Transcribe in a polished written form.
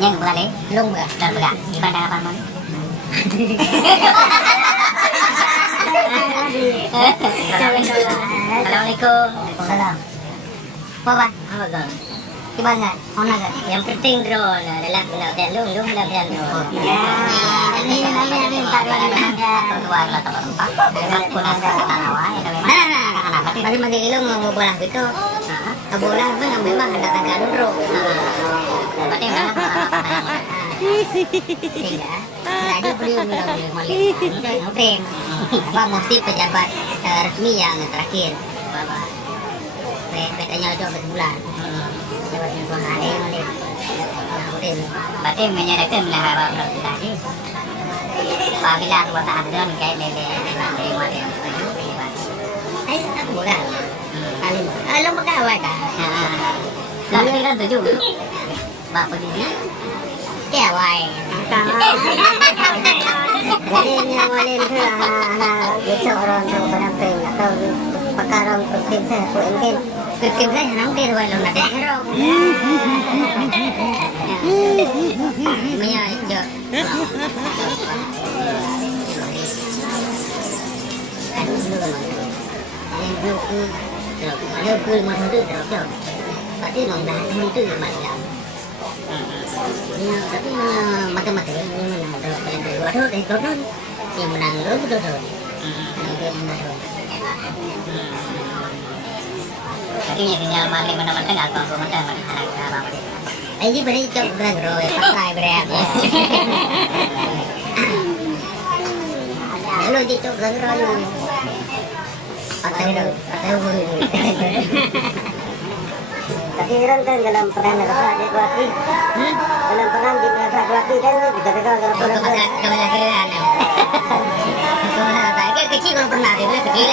Yang balik, Long ba? dan berak. Gimana apa mau? Assalamualaikum. Salam. Apa? Apa kau? Gimana? Ona ka? Yang penting drone adalah benar dan lung dalam drone. Ini namanya minta Keluar lah tempat. Aku nasi tanawa ya tapi Nah, pati mag-ilong mo bola gitu. Bola memang ada tangga dulu. berarti memang Sehingga ada beliau melihat tem apa mesti pejabat resmi yang terakhir. Petanya itu berbulan. Lewat info hari melihat. berarti menyerahkan lah tadi. Apabila dua tahun dan kayak lele lele Ay, aku bola. Alam magkaway ka. Tapi kan tujuh. Bapak ini Kaya way. Jadi niya walin sa dito orang sa panamping atau pagkarong pagkim sa puingkin. Pagkim sa nang dir wala na pero. Maya jo. Ada pun mana tu terus. Pasti nongdah itu macam. Tapi matematik ini menang dua itu yang menang dua Jadi yang sinyal mari mana-mana nggak tahu mana apa. Ini beri cok beragro ya pakai berapa? Lalu di cok beragro ini. Atau tapi kan dalam peran laki dalam peran di laki kan kita dalam peran laki-laki kecil kalau pernah dia kecil